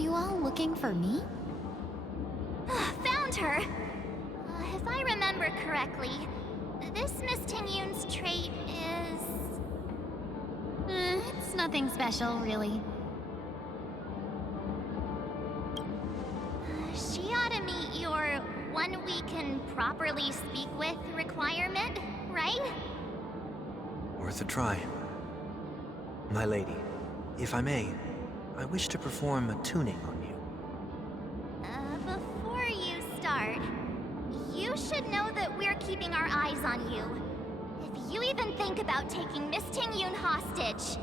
you all looking for me? Found her! If I remember correctly, this Miss Tingyun's trait is... It's nothing special, really. She ought to meet your one we can properly speak with requirement, right? Worth a try. My lady, if I may, I wish to perform a tuning on you. Before you start, you should know that we're keeping our eyes on you. If you even think about taking Miss Tingyun hostage...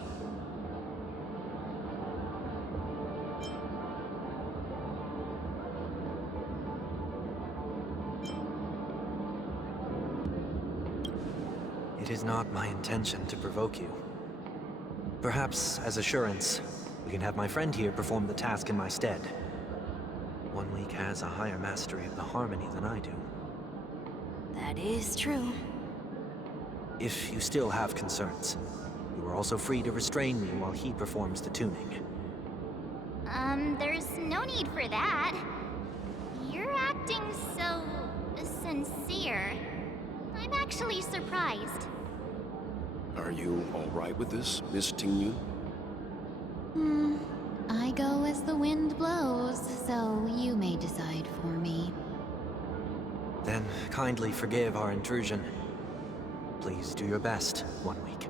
It is not my intention to provoke you. Perhaps, as assurance, we can have my friend here perform the task in my stead. 1 week has a higher mastery of the harmony than I do. That is true. If you still have concerns, you are also free to restrain me while he performs the tuning. There's no need for that. You're acting so... sincere. I'm actually surprised. Are you all right with this, Miss Tingyun? I go as the wind blows, so you may decide for me. Then kindly forgive our intrusion. Please do your best, 1 week.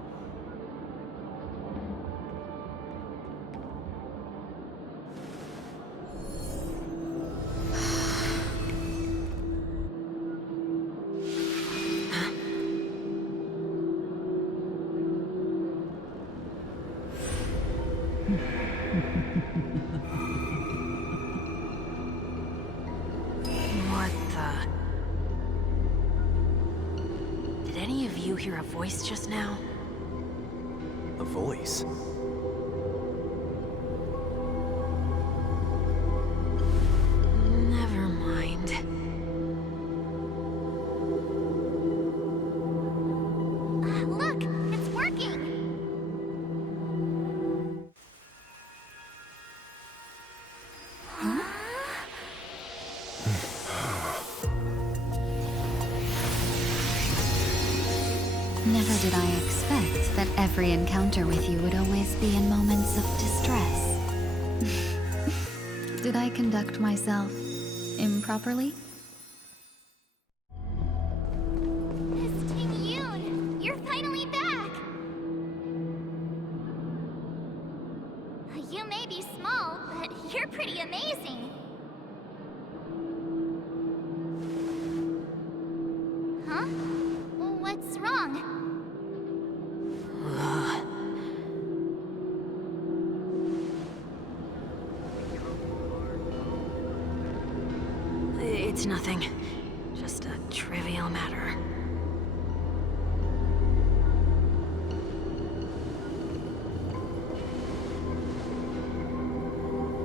What the... Did any of you hear a voice just now? A voice? Never mind. Look! It's working! Never did I expect that every encounter with you would always be in moments of distress. Did I conduct myself improperly? Miss Tingyun! You're finally back! You may be small, but you're pretty amazing. Huh? What's wrong? It's nothing. Just a trivial matter.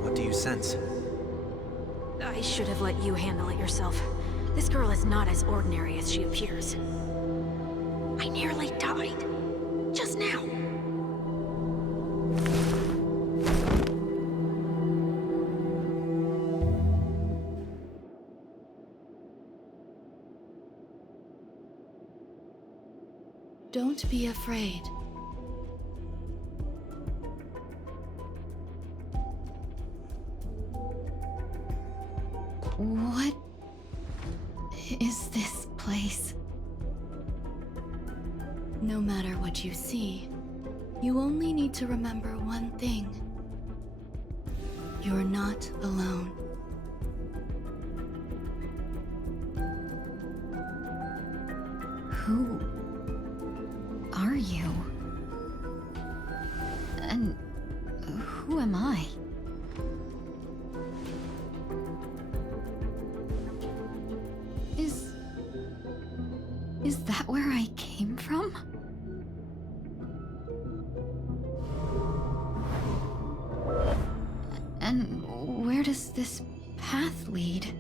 What do you sense? I should have let you handle it yourself. This girl is not as ordinary as she appears. I nearly died. Just now. Don't be afraid. What is this place? No matter what you see, you only need to remember one thing. You're not alone. Who are you? And who am I? Is that where I came from? And where does this path lead?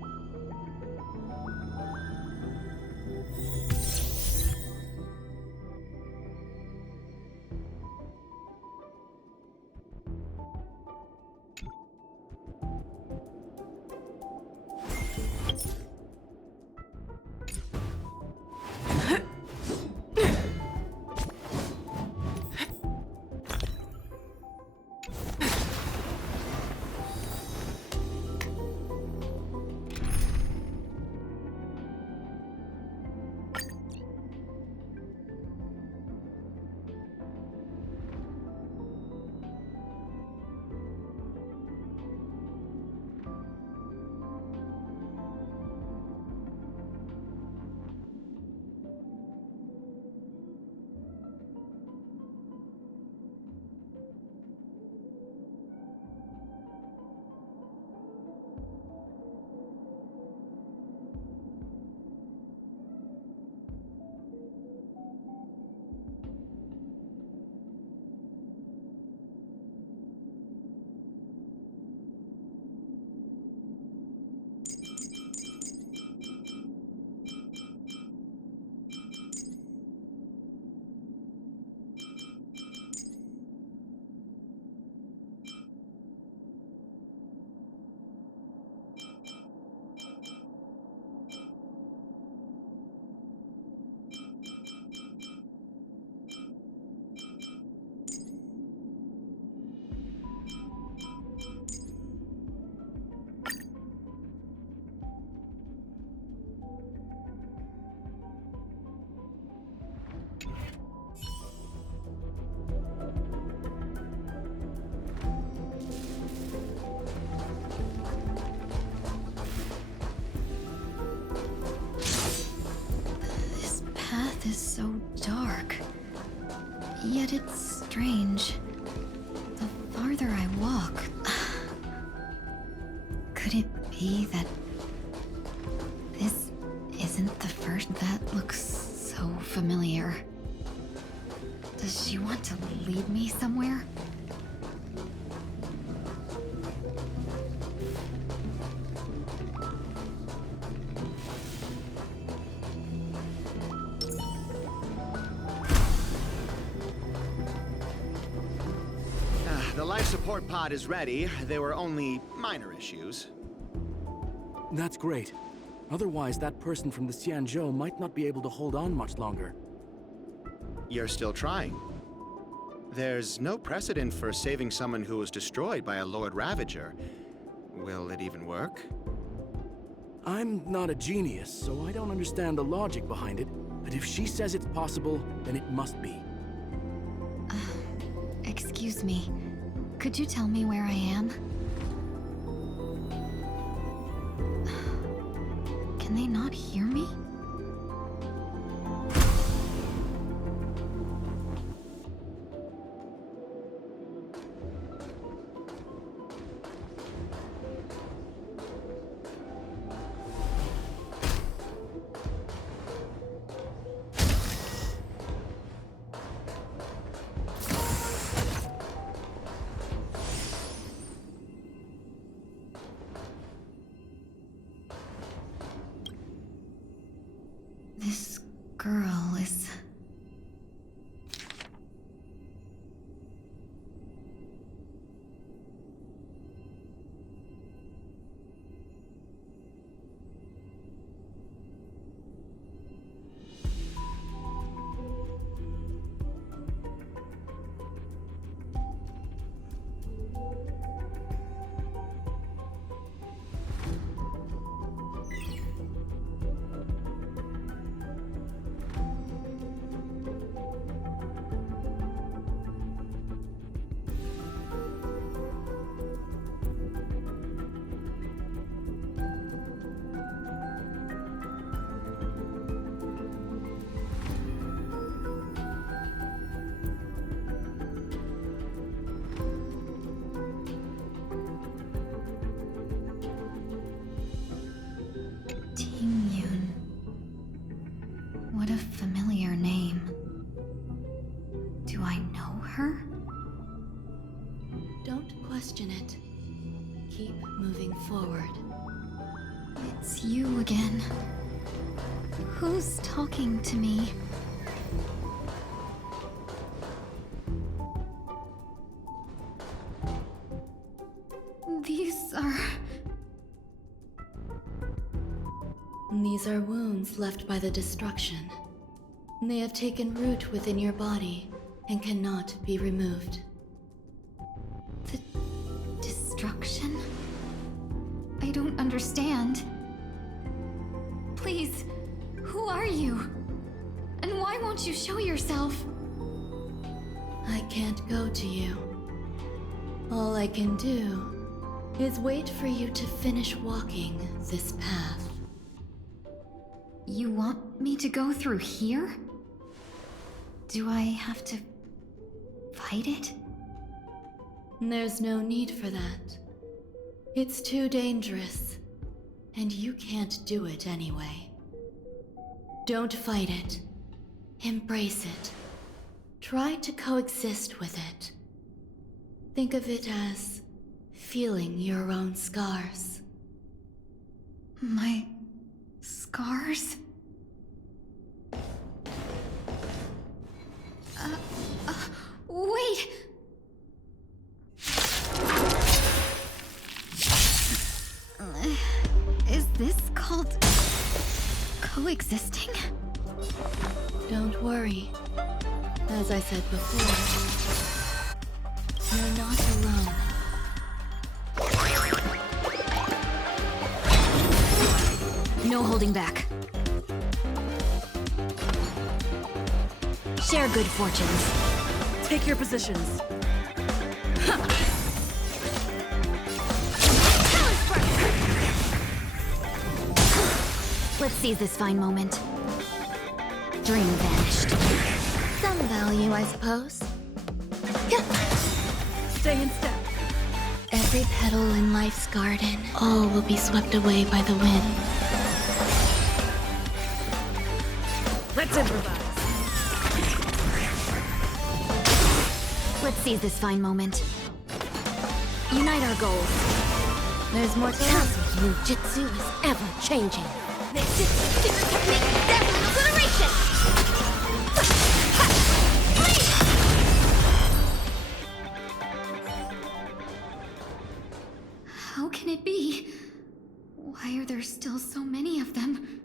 path is so dark. Yet it's strange. The farther I walk... Could it be that this isn't the first? That looks so familiar. Does she want to lead me somewhere? The life support pod is ready. There were only minor issues. That's great. Otherwise, that person from the Xianzhou might not be able to hold on much longer. You're still trying. There's no precedent for saving someone who was destroyed by a Lord Ravager. Will it even work? I'm not a genius, so I don't understand the logic behind it. But if she says it's possible, then it must be. Excuse me. Could you tell me where I am? Can they not hear me? This girl is... What a familiar name. Do I know her? Don't question it. Keep moving forward. It's you again. Who's talking to me? These are wounds left by the destruction. They have taken root within your body and cannot be removed. The destruction? I don't understand. Please, who are you? And why won't you show yourself? I can't go to you. All I can do is wait for you to finish walking this path. You want me to go through here? Do I have to fight it? There's no need for that. It's too dangerous, and you can't do it anyway. Don't fight it. Embrace it. Try to coexist with it. Think of it as feeling your own scars. My scars? Wait! Is this called coexisting? Don't worry. As I said before, you're not alone. No holding back. Share good fortunes. Take your positions. Let's seize this fine moment. dream vanished. Some value, I suppose. Stay in step. Every petal in life's garden, all will be swept away by the wind. Let's improvise. Let's seize this fine moment. Unite our goals. There's more to Kazu's ninjutsu is ever changing. Secret technique, dazzling obliteration! How can it be? Why are there still so many of them?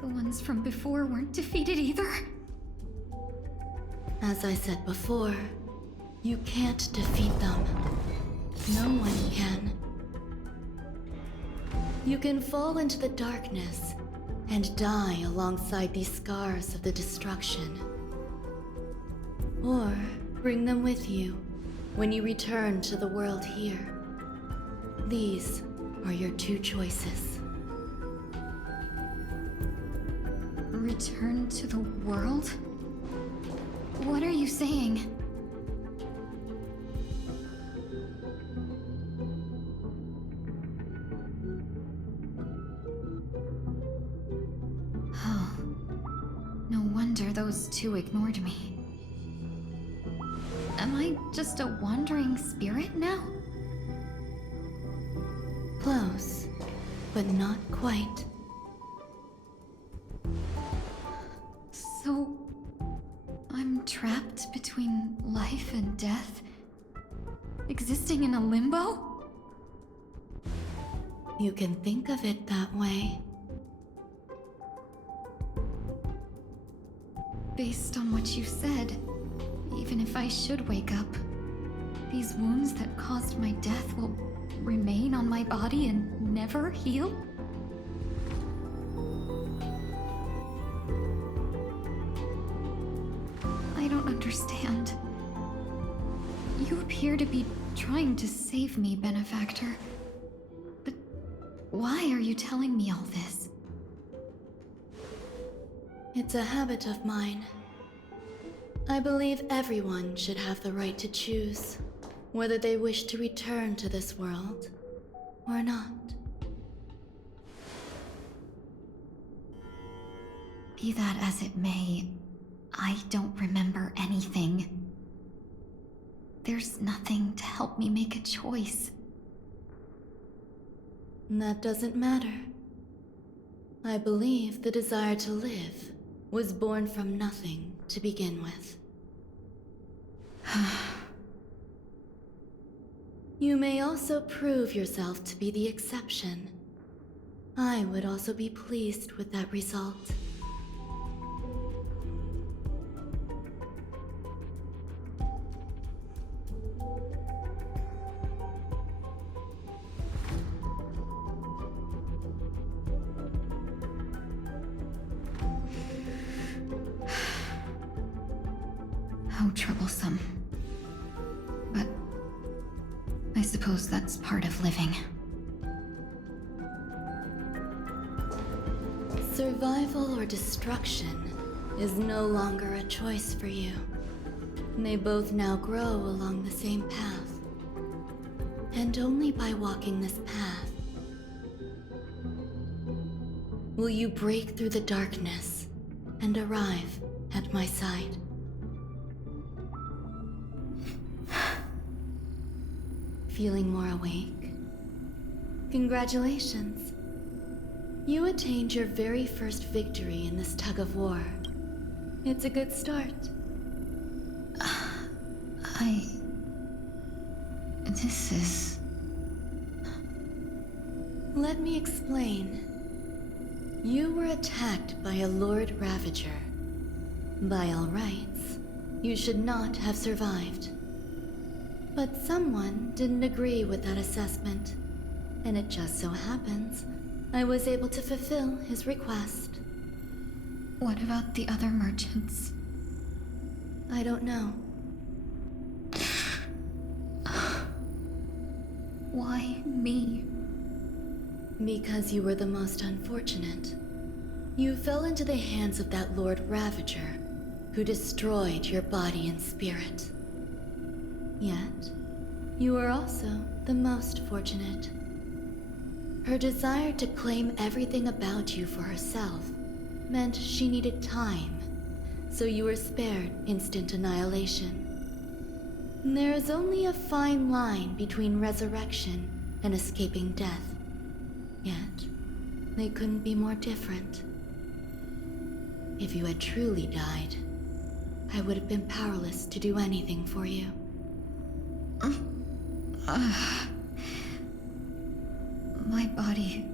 The ones from before weren't defeated either. As I said before, you can't defeat them. No one can. You can fall into the darkness and die alongside these scars of the destruction. Or bring them with you when you return to the world here. These are your two choices. Return to the world? What are you saying? Oh, no wonder those two ignored me. Am I just a wandering spirit now? Close, but not quite. So, I'm trapped between life and death? Existing in a limbo? You can think of it that way. Based on what you said, even if I should wake up, these wounds that caused my death will remain on my body and never heal? I don't understand. You appear to be trying to save me, Benefactor. But why are you telling me all this? It's a habit of mine. I believe everyone should have the right to choose whether they wish to return to this world or not. Be that as it may, I don't remember anything. There's nothing to help me make a choice. That doesn't matter. I believe the desire to live was born from nothing to begin with. You may also prove yourself to be the exception. I would also be pleased with that result. How troublesome. But I suppose that's part of living. Survival or destruction is no longer a choice for you. They both now grow along the same path. And only by walking this path will you break through the darkness and arrive at my side. Feeling more awake? Congratulations. You attained your very first victory in this tug of war. It's a good start. This is... Let me explain. You were attacked by a Lord Ravager. By all rights, you should not have survived. But someone didn't agree with that assessment, and it just so happens I was able to fulfill his request. What about the other merchants? I don't know. Why me? Because you were the most unfortunate. You fell into the hands of that Lord Ravager, who destroyed your body and spirit. Yet, you were also the most fortunate. Her desire to claim everything about you for herself meant she needed time, so you were spared instant annihilation. There is only a fine line between resurrection and escaping death. Yet, they couldn't be more different. If you had truly died, I would have been powerless to do anything for you. My body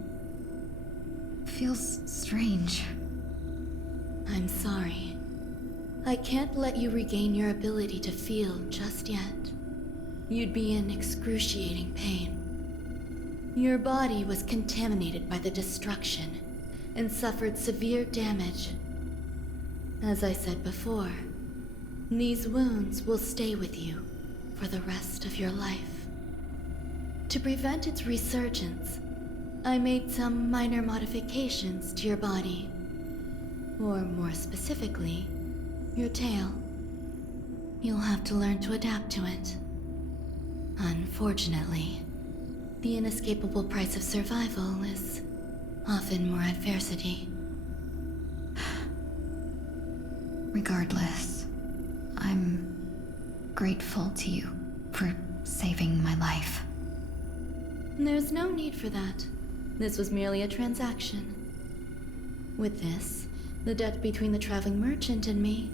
feels strange. I'm sorry. I can't let you regain your ability to feel just yet. You'd be in excruciating pain. Your body was contaminated by the destruction and suffered severe damage. As I said before, these wounds will stay with you for the rest of your life. To prevent its resurgence, I made some minor modifications to your body. Or more specifically, your tail. You'll have to learn to adapt to it. Unfortunately, the inescapable price of survival is often more adversity. Regardless, I'm grateful to you for saving my life. There's no need for that. This was merely a transaction. With this, the debt between the traveling merchant and me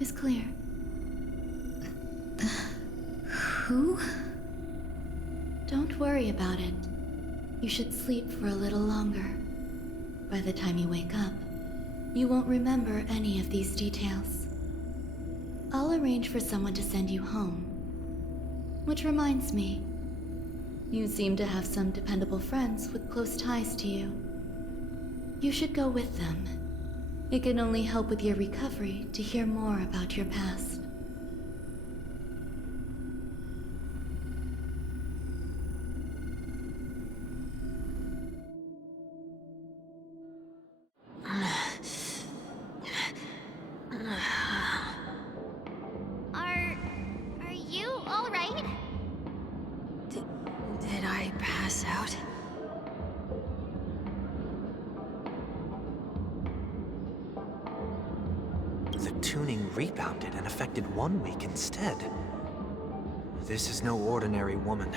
is clear. Who? Don't worry about it. You should sleep for a little longer. By the time you wake up, you won't remember any of these details. I'll arrange for someone to send you home. Which reminds me, you seem to have some dependable friends with close ties to you. You should go with them. It can only help with your recovery to hear more about your past. Are you all right? Did I pass out? The tuning rebounded and affected 1 week instead. This is no ordinary woman.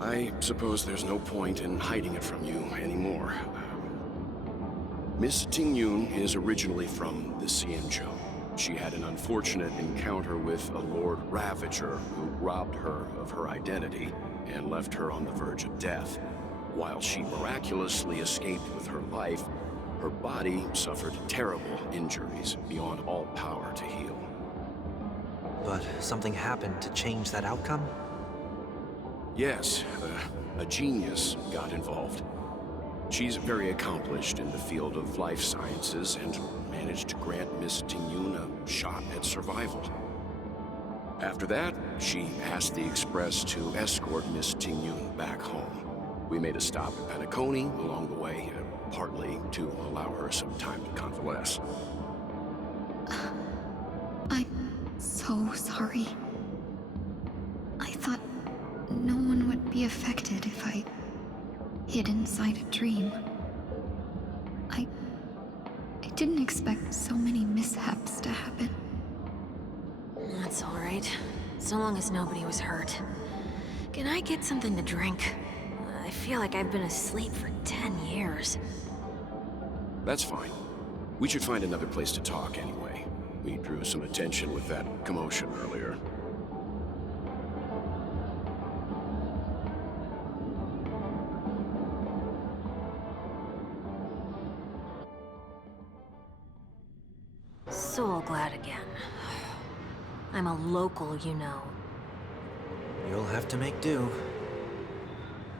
I suppose there's no point in hiding it from you anymore. Miss Ting-Yun is originally from the Xianzhou. She had an unfortunate encounter with a Lord Ravager who robbed her of her identity and left her on the verge of death. While she miraculously escaped with her life, her body suffered terrible injuries beyond all power to heal. But something happened to change that outcome? Yes, a genius got involved. She's very accomplished in the field of life sciences and managed to grant Miss Ting-Yun a shot at survival. After that, she asked the Express to escort Miss Ting-Yun back home. We made a stop at Penacony along the way, partly to allow her some time to convalesce. I'm so sorry. I thought no one would be affected if I hid inside a dream. I didn't expect so many mishaps to happen. That's all right. So long as nobody was hurt. Can I get something to drink? I feel like I've been asleep for 10 years. That's fine. We should find another place to talk anyway. We drew some attention with that commotion earlier. So glad again. I'm a local, you know. You'll have to make do.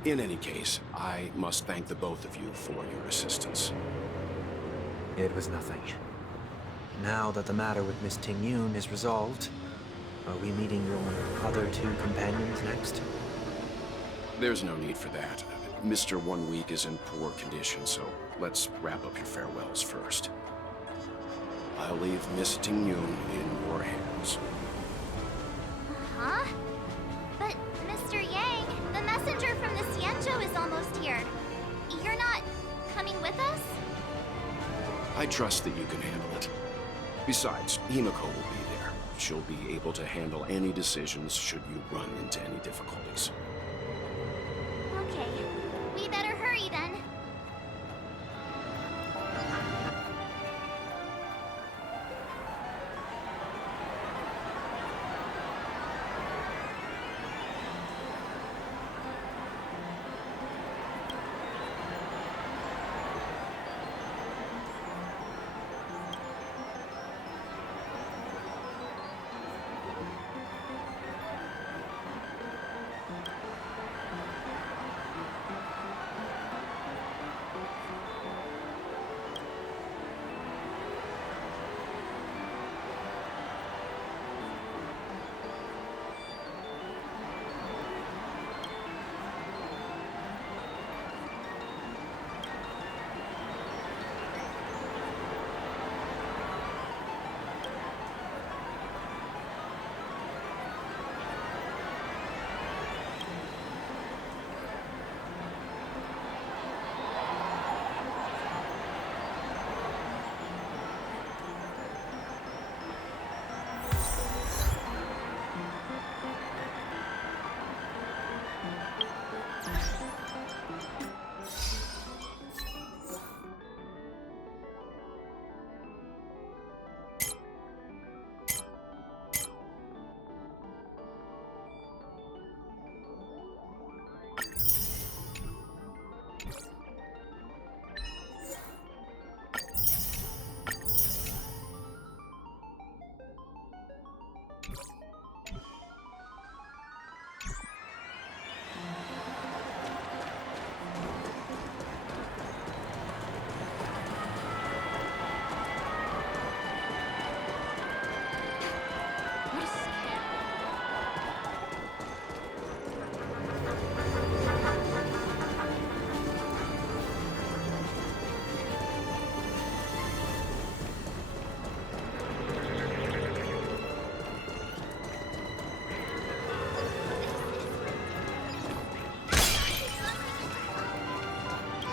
In any case, I must thank the both of you for your assistance. It was nothing. Now that the matter with Miss Ting-Yun is resolved, are we meeting your other two companions next? There's no need for that. Mr. 1 Week is in poor condition, so let's wrap up your farewells first. I'll leave Miss Ting-Yun in your hands. Huh? But, Mr. Yang, the messenger from the Xianzhou is almost here. You're not coming with us? I trust that you can handle it. Besides, Himiko will be there. She'll be able to handle any decisions should you run into any difficulties. Okay. We better hurry then.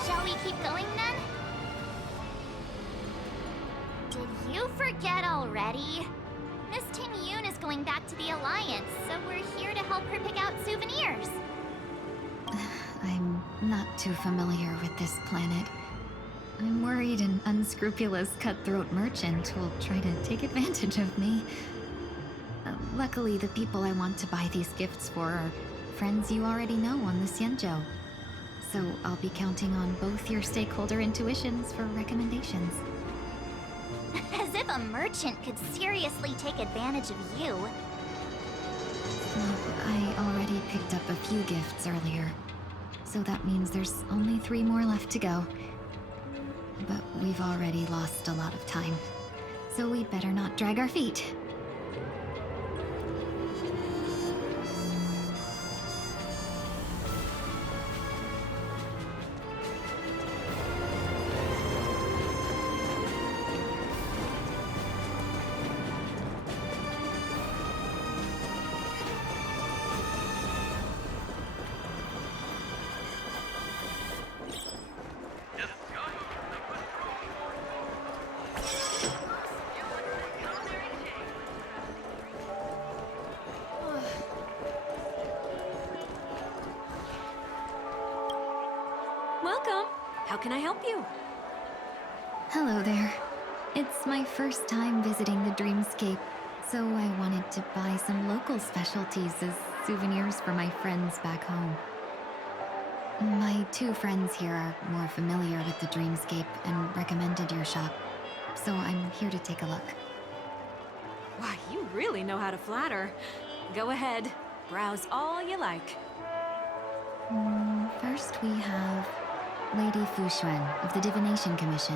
Shall we keep going then? Did you forget already? Miss Ting-Yun is going back to the Alliance, so we're here to help her pick out souvenirs. I'm not too familiar with this planet. I'm worried an unscrupulous cutthroat merchant will try to take advantage of me. Luckily, the people I want to buy these gifts for are friends you already know on the Xianzhou. So I'll be counting on both your stakeholder intuitions for recommendations. As if a merchant could seriously take advantage of you. Well, I already picked up a few gifts earlier, so that means there's only 3 more left to go. But we've already lost a lot of time, so we'd better not drag our feet. Welcome. How can I help you? Hello there. It's my first time visiting the Dreamscape, so I wanted to buy some local specialties as souvenirs for my friends back home. My 2 friends here are more familiar with the Dreamscape and recommended your shop, so I'm here to take a look. Wow, you really know how to flatter. Go ahead. Browse all you like. First we have Lady Fuxuan of the Divination Commission.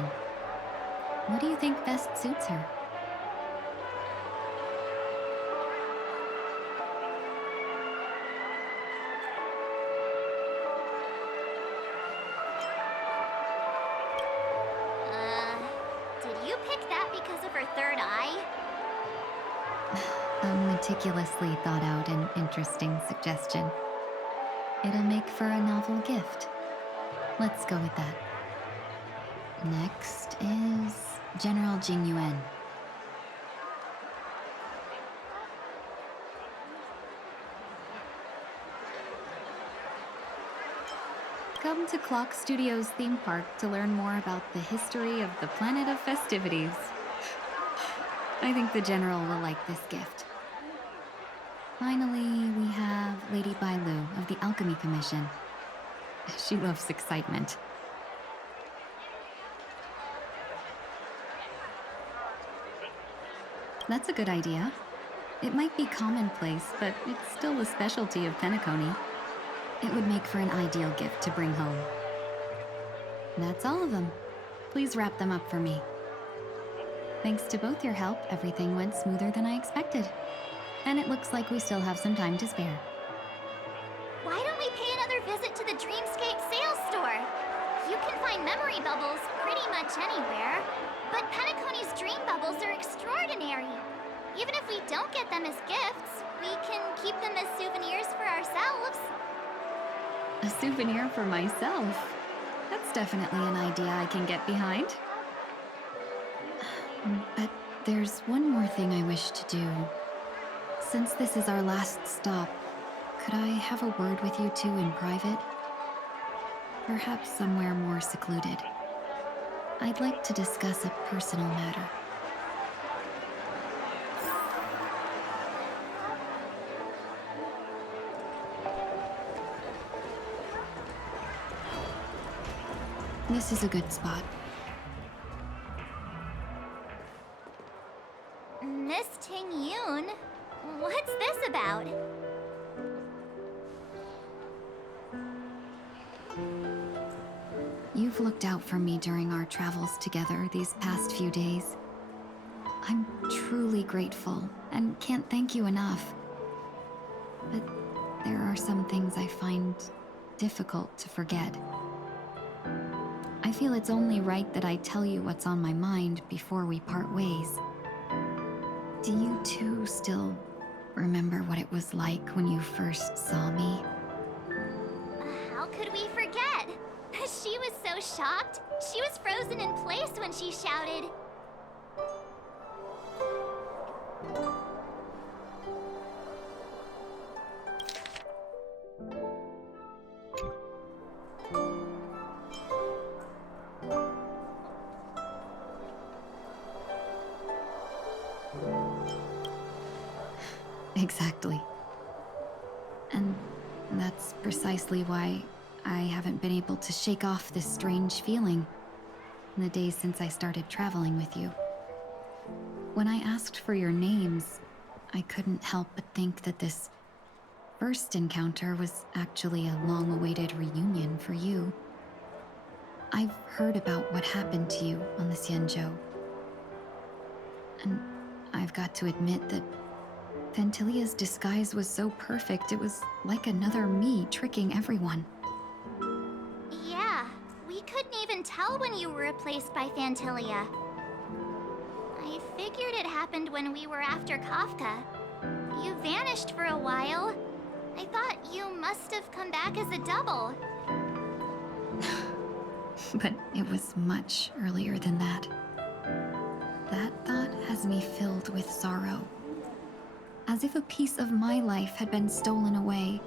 What do you think best suits her? of her third eye? A meticulously thought out and interesting suggestion. It'll make for a novel gift. Let's go with that. Next is General Jing Yuan. Come to Clock Studios theme park to learn more about the history of the planet of festivities. I think the General will like this gift. Finally, we have Lady Bailu of the Alchemy Commission. She loves excitement. That's a good idea. It might be commonplace, but it's still a specialty of Penacony. It would make for an ideal gift to bring home. That's all of them. Please wrap them up for me. Thanks to both your help, everything went smoother than I expected. And it looks like we still have some time to spare. Why don't we pay another visit to the Dreamscape sales store? You can find memory bubbles pretty much anywhere, but Penacony's dream bubbles are extraordinary. Even if we don't get them as gifts, we can keep them as souvenirs for ourselves. A souvenir for myself? That's definitely an idea I can get behind. But there's one more thing I wish to do. Since this is our last stop, could I have a word with you two in private? Perhaps somewhere more secluded. I'd like to discuss a personal matter. This is a good spot. Miss Ting Yun, what's this about? You've looked out for me during our travels together these past few days. I'm truly grateful and can't thank you enough. But there are some things I find difficult to forget. I feel it's only right that I tell you what's on my mind before we part ways. Do you two still remember what it was like when you first saw me? How could we forget? She was so shocked. She was frozen in place when she shouted. Exactly. And that's precisely why I haven't been able to shake off this strange feeling in the days since I started traveling with you. When I asked for your names, I couldn't help but think that this first encounter was actually a long-awaited reunion for you. I've heard about what happened to you on the Xianzhou. And I've got to admit that Fantilia's disguise was so perfect, it was like another me tricking everyone. Yeah, we couldn't even tell when you were replaced by Fantilia. I figured it happened when we were after Kafka. You vanished for a while. I thought you must have come back as a double. But it was much earlier than that. That thought has me filled with sorrow. As if a piece of my life had been stolen away,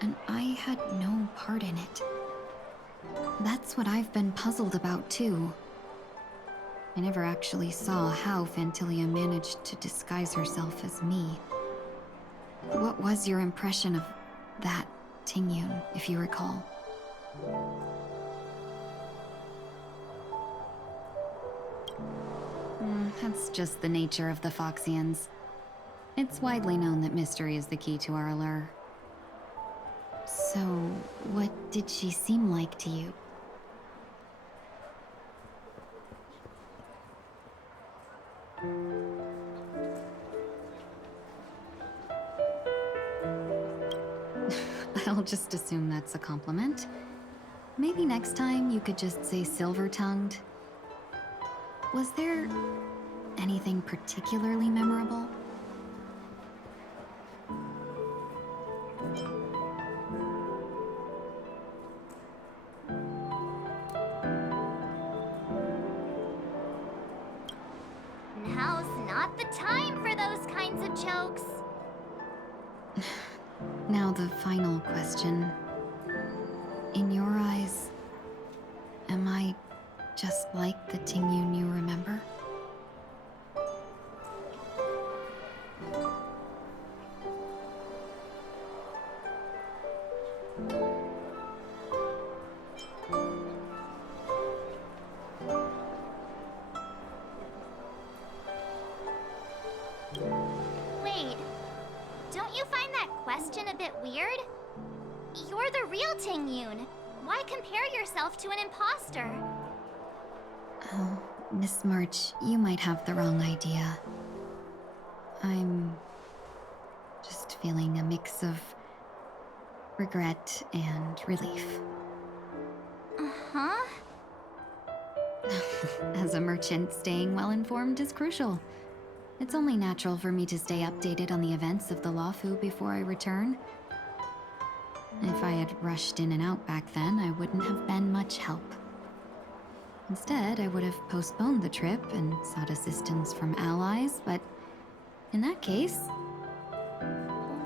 and I had no part in it. That's what I've been puzzled about, too. I never actually saw how Fantilia managed to disguise herself as me. What was your impression of that Tingyun, if you recall? That's just the nature of the Foxians. It's widely known that mystery is the key to our allure. So, what did she seem like to you? I'll just assume that's a compliment. Maybe next time you could just say silver-tongued. Was there anything particularly memorable? Now's not the time for those kinds of jokes. Now the final question. In your eyes, am I just like the Tingyun you remember? Wait, don't you find that question a bit weird? You're the real Tingyun. Why compare yourself to an imposter? Oh, Miss March, you might have the wrong idea. I'm just feeling a mix of regret and relief. Uh-huh. As a merchant, staying well informed is crucial. It's only natural for me to stay updated on the events of the Lawfu before I return. If I had rushed in and out back then, I wouldn't have been much help. Instead, I would have postponed the trip and sought assistance from allies, but in that case,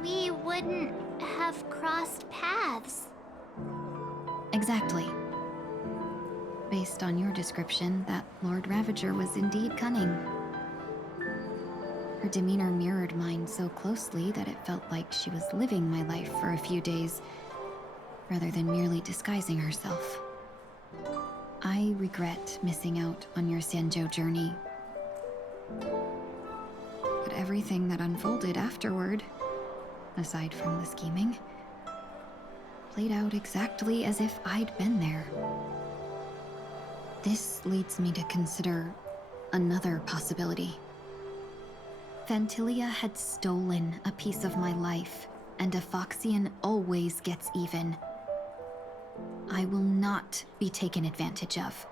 We wouldn't have crossed paths. exactly. Based on your description, that Lord Ravager was indeed cunning. Her demeanor mirrored mine so closely that it felt like she was living my life for a few days, rather than merely disguising herself. I regret missing out on your Xianzhou journey. But everything that unfolded afterward, aside from the scheming, played out exactly as if I'd been there. This leads me to consider another possibility. Phantilia had stolen a piece of my life, and a Foxian always gets even. I will not be taken advantage of.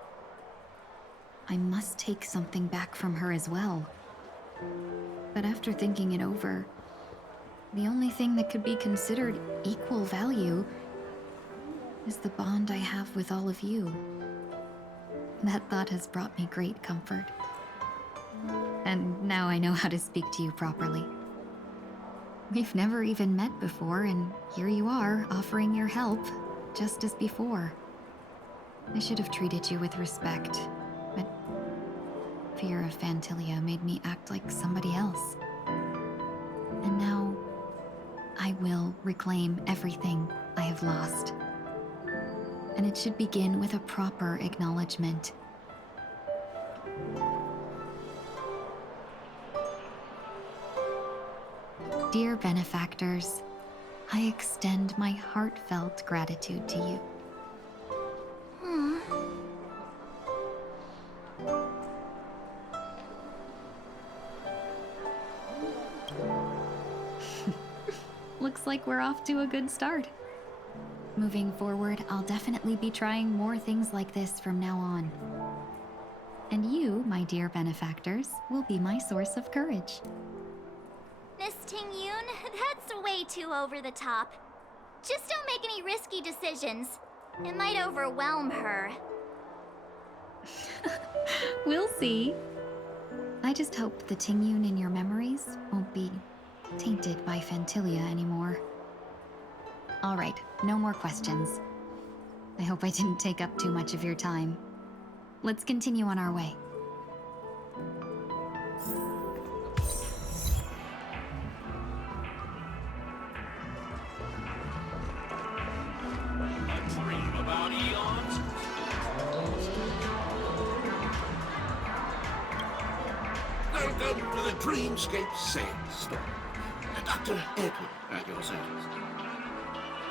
I must take something back from her as well. But after thinking it over, the only thing that could be considered equal value is the bond I have with all of you. That thought has brought me great comfort. And now I know how to speak to you properly. We've never even met before, and here you are, offering your help, just as before. I should have treated you with respect, but fear of Phantilia made me act like somebody else. And now, I will reclaim everything I have lost. And it should begin with a proper acknowledgement. Dear benefactors, I extend my heartfelt gratitude to you. Looks like we're off to a good start. Moving forward, I'll definitely be trying more things like this from now on. And you, my dear benefactors, will be my source of courage. Miss Tingyun, that's way too over the top. Just don't make any risky decisions. It might overwhelm her. We'll see. I just hope the Tingyun in your memories won't be tainted by Phantilia anymore. All right, no more questions. I hope I didn't take up too much of your time. Let's continue on our way. Welcome to the Dreamscape Sales Store. Dr. Edward at your service.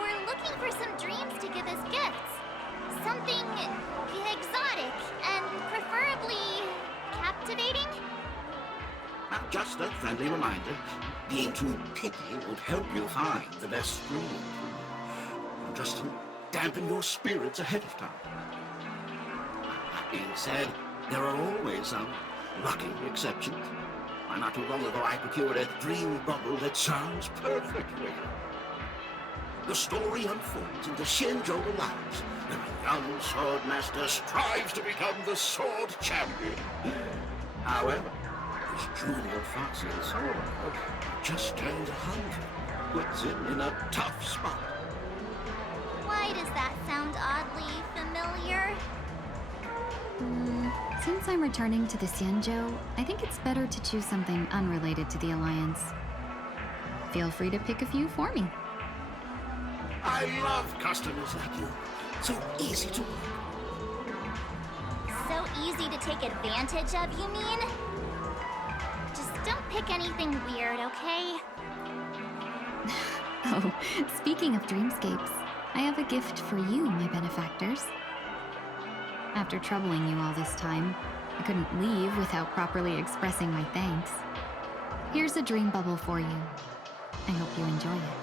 We're looking for some dreams to give as gifts. Something exotic and preferably captivating. Now, just a friendly reminder, being too picky won't help you find the best dream. Just to dampen your spirits ahead of time. That being said, there are always some lucky exceptions. Not too long ago I procured a dream bubble that sounds perfect real. The story unfolds in the Shinjo Alliance, and a young sword master strives to become the sword champion. However, his junior foxy sword just turned 100, puts him in a tough spot. Why does that sound oddly familiar? Since I'm returning to the Xianzhou, I think it's better to choose something unrelated to the Alliance. Feel free to pick a few for me. I love customers like you. So easy to work. So easy to take advantage of, you mean? Just don't pick anything weird, okay? Oh, speaking of dreamscapes, I have a gift for you, my benefactors. After troubling you all this time, I couldn't leave without properly expressing my thanks. Here's a dream bubble for you. I hope you enjoy it.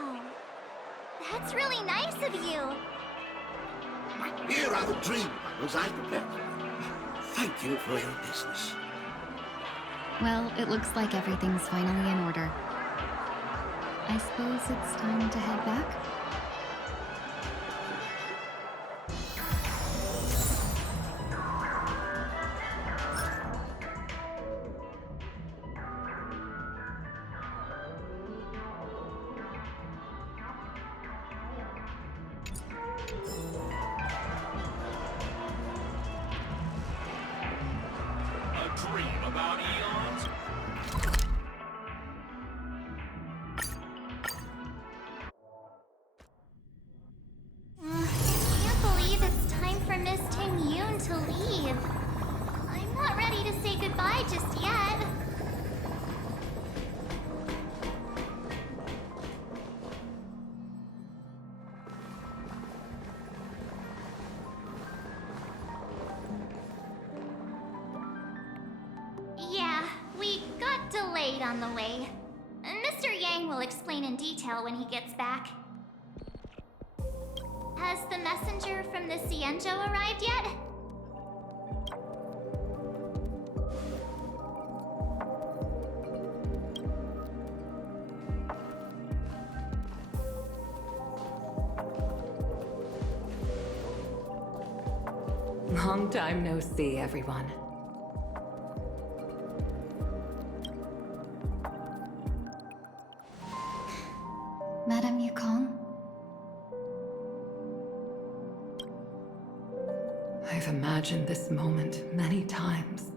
Wow. That's really nice of you. Here are the dream bubbles I prepared. Thank you for your business. Well, it looks like everything's finally in order. I suppose it's time to head back? Can't believe it's time for Miss Ting Yoon to leave. I'm not ready to say goodbye just yet. Yeah, we got delayed on the way. Mr. Yang will explain in detail when he gets back. Has the messenger from the Xianzhou arrived yet? Long time no see, everyone. Madame Yukong? I've imagined this moment many times.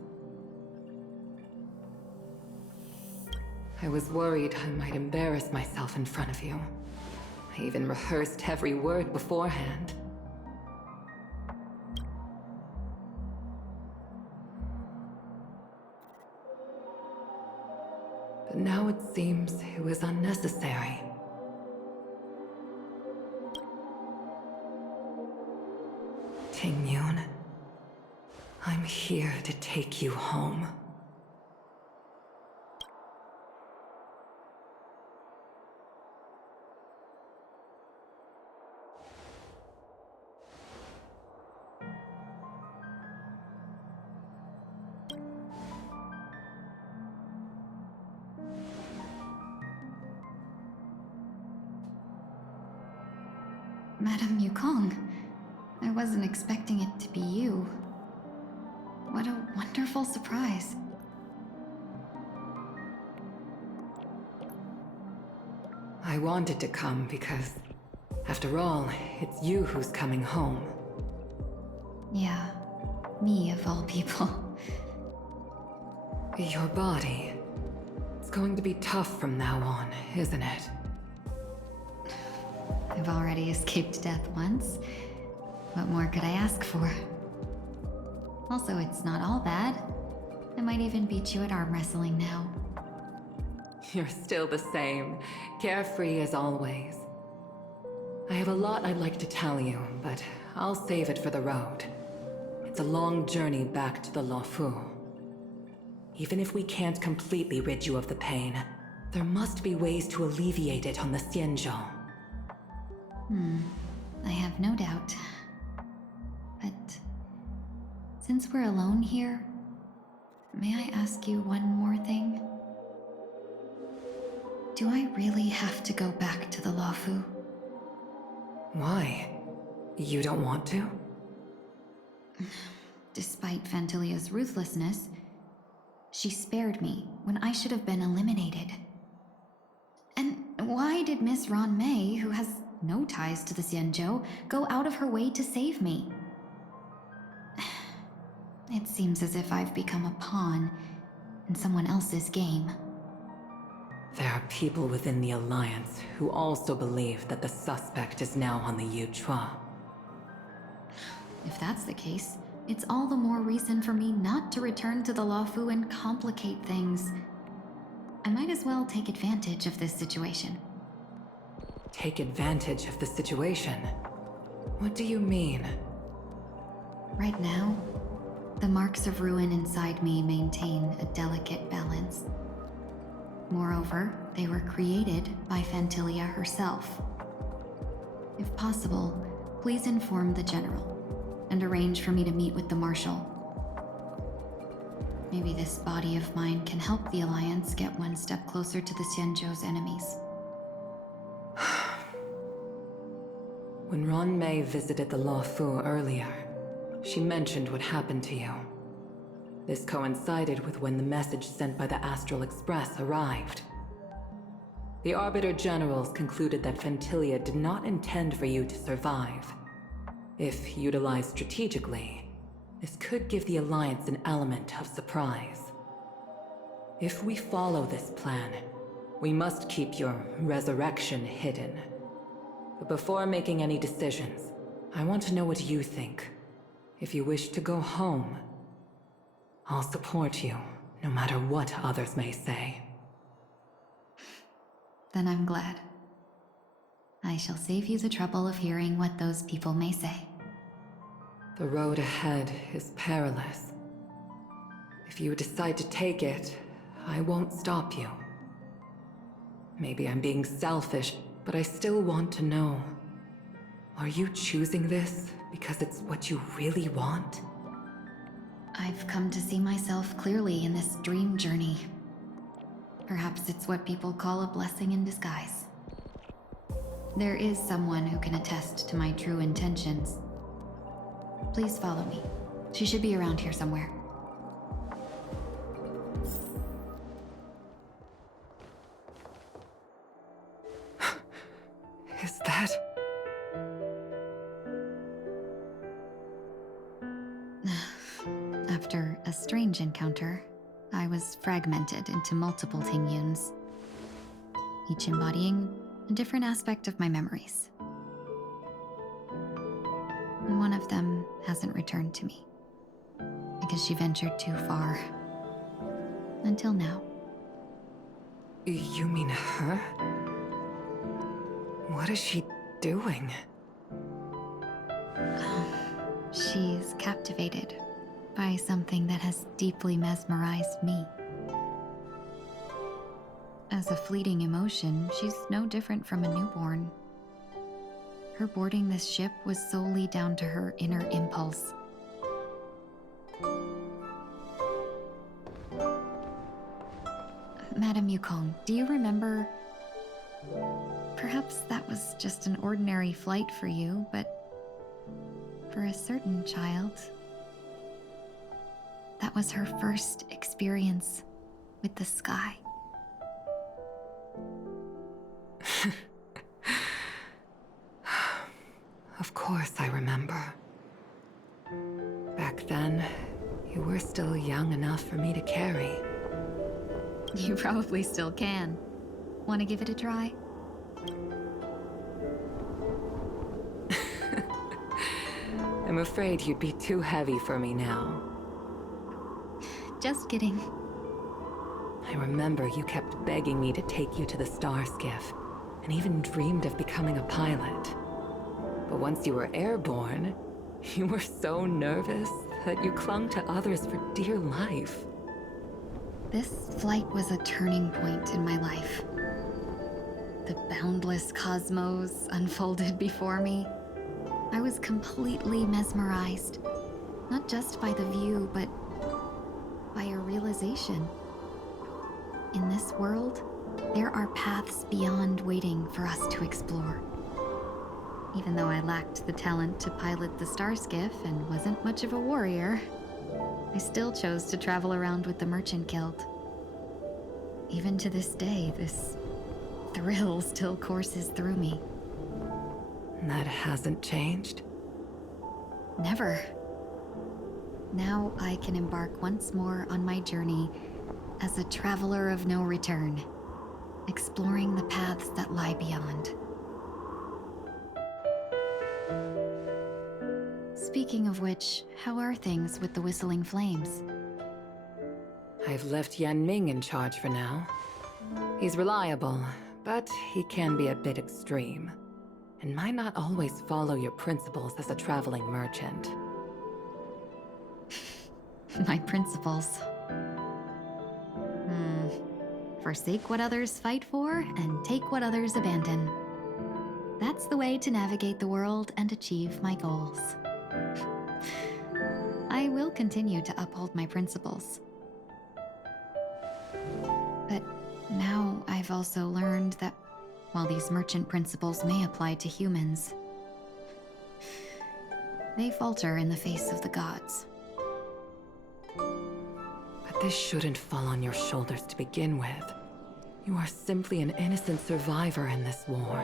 I was worried I might embarrass myself in front of you. I even rehearsed every word beforehand. But now it seems it was unnecessary. Ting Yun, I'm here to take you home. Madame Yukong, I wasn't expecting it to be you. What a wonderful surprise. I wanted to come because, after all, it's you who's coming home. Yeah, me of all people. Your body. It's going to be tough from now on, isn't it? I've already escaped death once. What more could I ask for? Also, it's not all bad. I might even beat you at arm wrestling now. You're still the same, carefree as always. I have a lot I'd like to tell you, but I'll save it for the road. It's a long journey back to the Luofu. Even if we can't completely rid you of the pain, there must be ways to alleviate it on the Xianzhou. I have no doubt. But Since we're alone here, may I ask you one more thing? Do I really have to go back to the Lawfu? Why? You don't want to? Despite Fantilia's ruthlessness, she spared me when I should have been eliminated. And why did Miss Ron May, who has no ties to the Xianzhou, go out of her way to save me? It seems as if I've become a pawn in someone else's game. There are people within the Alliance who also believe that the suspect is now on the Yuchua. If that's the case, it's all the more reason for me not to return to the Lawfu and complicate things. I might as well take advantage of this situation. Take advantage of the situation? What do you mean? Right now, the marks of ruin inside me maintain a delicate balance. Moreover, they were created by Fantilia herself. If possible, please inform the General and arrange for me to meet with the Marshal. Maybe this body of mine can help the Alliance get one step closer to the Xianzhou's enemies. When Ron May visited the Lawfu earlier, she mentioned what happened to you. This coincided with when the message sent by the Astral Express arrived. The Arbiter Generals concluded that Fantilia did not intend for you to survive. If utilized strategically, this could give the Alliance an element of surprise. If we follow this plan, we must keep your resurrection hidden. But before making any decisions, I want to know what you think. If you wish to go home, I'll support you, no matter what others may say. Then I'm glad. I shall save you the trouble of hearing what those people may say. The road ahead is perilous. If you decide to take it, I won't stop you. Maybe I'm being selfish, but I still want to know. Are you choosing this because it's what you really want? I've come to see myself clearly in this dream journey. Perhaps it's what people call a blessing in disguise. There is someone who can attest to my true intentions. Please follow me. She should be around here somewhere. Is that... After a strange encounter, I was fragmented into multiple Tingyuns, each embodying a different aspect of my memories. And one of them hasn't returned to me, because she ventured too far. Until now. You mean her? What is she doing? She's captivated by something that has deeply mesmerized me. As a fleeting emotion, she's no different from a newborn. Her boarding this ship was solely down to her inner impulse. Madame Yukong, do you remember? Perhaps that was just an ordinary flight for you, but for a certain child, that was her first experience with the sky. Of course I remember. Back then, you were still young enough for me to carry. You probably still can. Want to give it a try? I'm afraid you'd be too heavy for me now. Just kidding. I remember you kept begging me to take you to the star skiff, and even dreamed of becoming a pilot. But once you were airborne, you were so nervous that you clung to others for dear life. This flight was a turning point in my life. The boundless cosmos unfolded before me. I was completely mesmerized. Not just by the view, but by a realization. In this world, there are paths beyond waiting for us to explore. Even though I lacked the talent to pilot the Starskiff and wasn't much of a warrior, I still chose to travel around with the Merchant Guild. Even to this day, this thrill still courses through me. That hasn't changed? Never. Now I can embark once more on my journey as a traveler of no return, exploring the paths that lie beyond. Speaking of which, how are things with the Whistling Flames? I've left Yan Ming in charge for now. He's reliable, but he can be a bit extreme, and might not always follow your principles as a traveling merchant. My principles. Forsake what others fight for, and take what others abandon. That's the way to navigate the world and achieve my goals. I will continue to uphold my principles. But now I've also learned that while these merchant principles may apply to humans, they falter in the face of the gods. But this shouldn't fall on your shoulders to begin with. You are simply an innocent survivor in this war.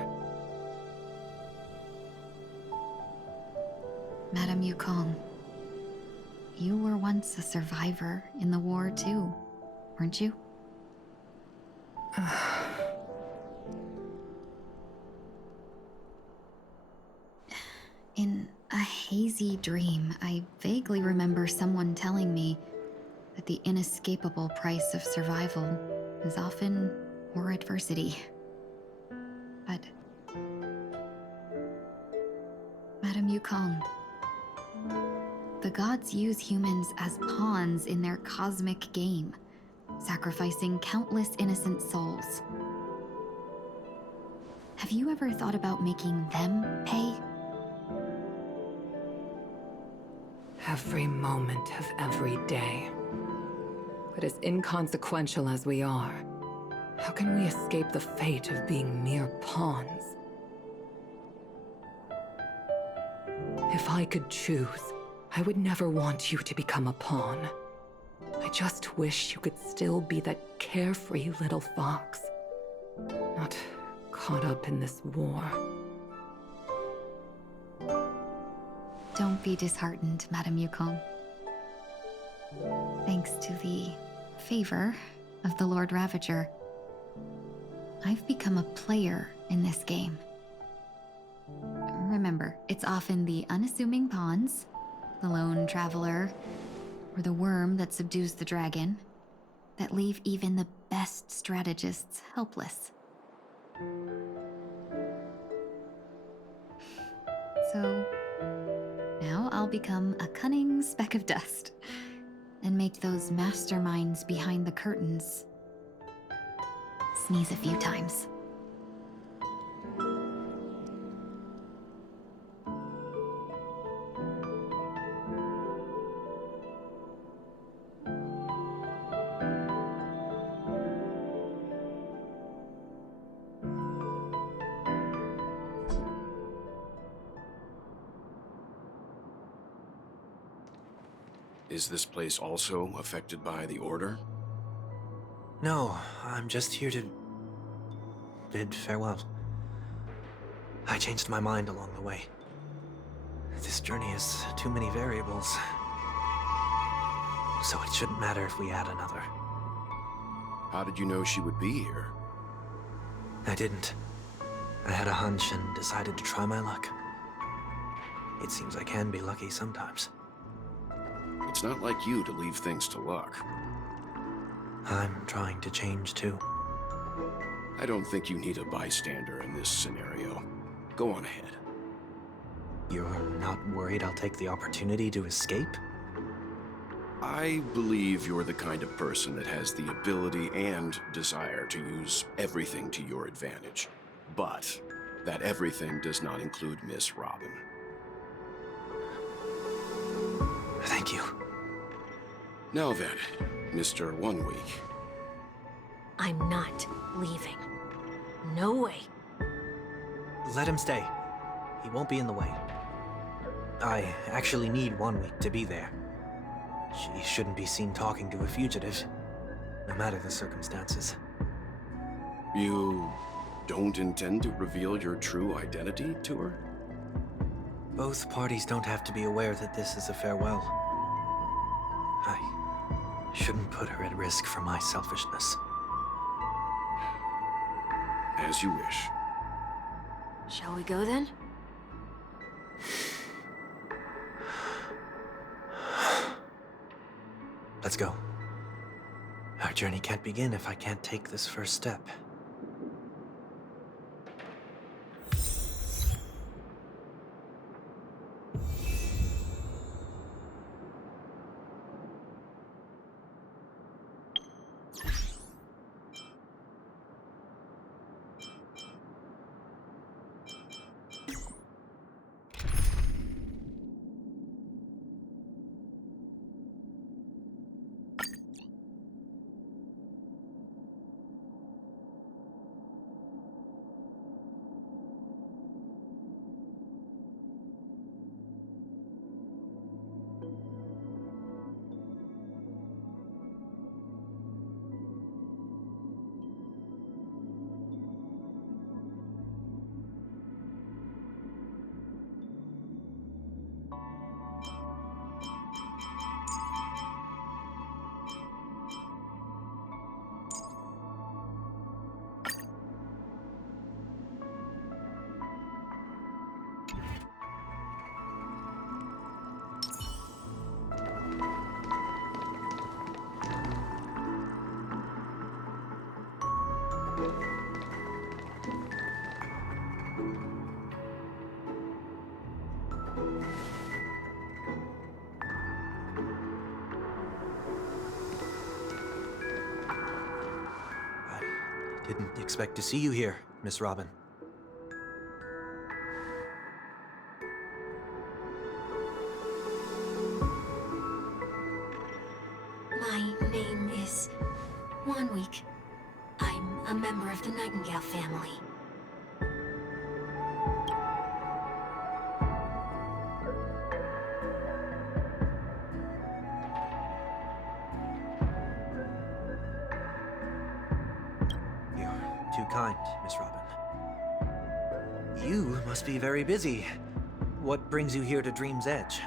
Madame Yukong, you were once a survivor in the war too, weren't you? In a hazy dream, I vaguely remember someone telling me that the inescapable price of survival is often more adversity. But Madame Yukong, the gods use humans as pawns in their cosmic game, sacrificing countless innocent souls. Have you ever thought about making them pay? Every moment of every day. But as inconsequential as we are, how can we escape the fate of being mere pawns? If I could choose, I would never want you to become a pawn. I just wish you could still be that carefree little fox, not caught up in this war. Don't be disheartened, Madame Yukong. Thanks to the favor of the Lord Ravager, I've become a player in this game. Remember, it's often the unassuming pawns, the lone traveler, or the worm that subdues the dragon, that leave even the best strategists helpless. So, now I'll become a cunning speck of dust, and make those masterminds behind the curtains sneeze a few times. Is this place also affected by the Order? No, I'm just here to bid farewell. I changed my mind along the way. This journey has too many variables. So it shouldn't matter if we add another. How did you know she would be here? I didn't. I had a hunch and decided to try my luck. It seems I can be lucky sometimes. It's not like you to leave things to luck. I'm trying to change too. I don't think you need a bystander in this scenario. Go on ahead. You're not worried I'll take the opportunity to escape? I believe you're the kind of person that has the ability and desire to use everything to your advantage. But that everything does not include Miss Robin. Thank Thank you. Now then, Mr. 1 Week. I'm not leaving. No way. Let him stay. He won't be in the way. I actually need 1 week to be there. She shouldn't be seen talking to a fugitive, no matter the circumstances. You don't intend to reveal your true identity to her? Both parties don't have to be aware that this is a farewell. I shouldn't put her at risk for my selfishness. As you wish. Shall we go then? Let's go. Our journey can't begin if I can't take this first step. I didn't expect to see you here, Miss Robin. My name is 1 Week. I'm a member of the Nightingale family. You're too kind, Miss Robin. You must be very busy. What brings you here to Dream's Edge?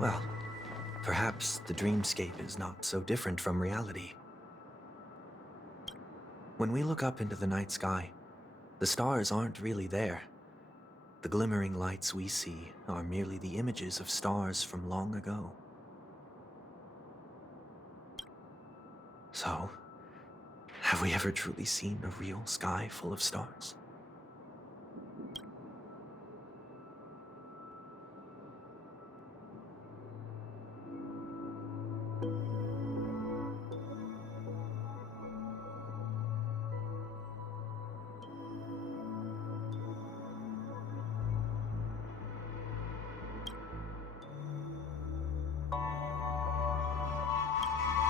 Well, perhaps the dreamscape is not so different from reality. When we look up into the night sky, the stars aren't really there. The glimmering lights we see are merely the images of stars from long ago. So, have we ever truly seen a real sky full of stars?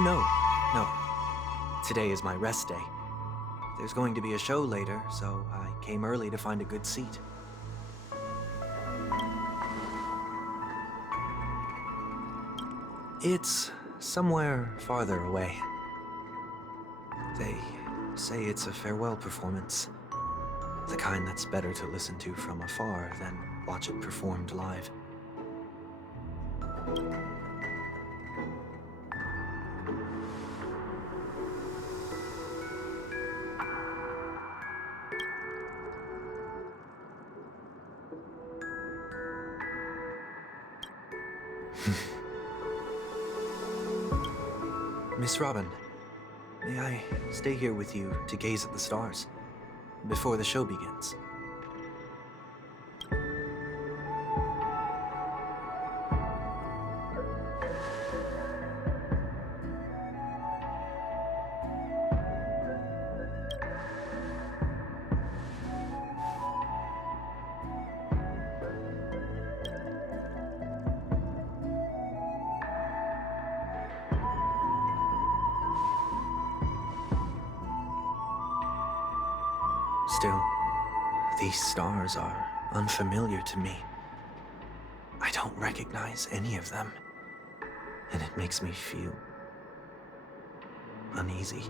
No. Today is my rest day. There's going to be a show later, so I came early to find a good seat. It's somewhere farther away. They say it's a farewell performance. The kind that's better to listen to from afar than watch it performed live. Miss Robin, may I stay here with you to gaze at the stars before the show begins? Still, these stars are unfamiliar to me. I don't recognize any of them, and it makes me feel uneasy.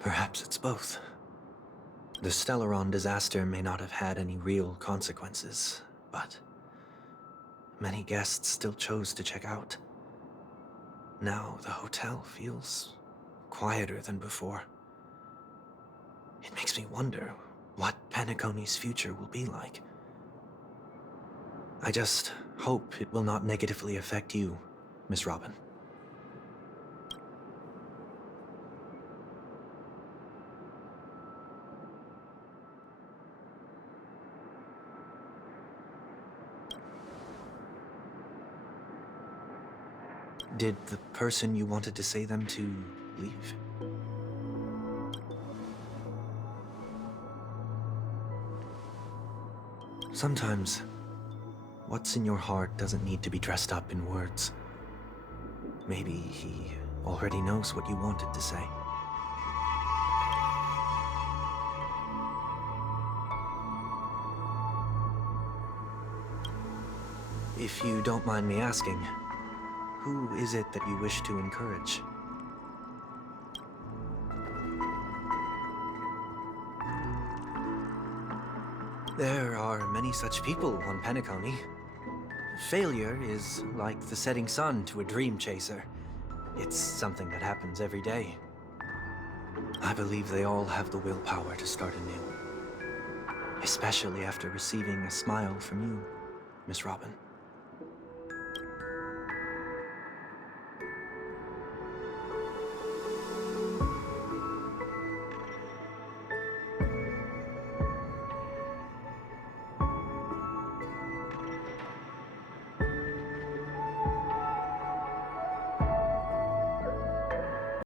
Perhaps it's both. The Stellaron disaster may not have had any real consequences, but many guests still chose to check out. Now the hotel feels quieter than before. It makes me wonder what Penacony's future will be like. I just hope it will not negatively affect you, Miss Robin. Did the person you wanted to say them to leave? Sometimes, what's in your heart doesn't need to be dressed up in words. Maybe he already knows what you wanted to say. If you don't mind me asking, who is it that you wish to encourage? There are many such people on Penacony. Failure is like the setting sun to a dream chaser. It's something that happens every day. I believe they all have the willpower to start anew. Especially after receiving a smile from you, Miss Robin.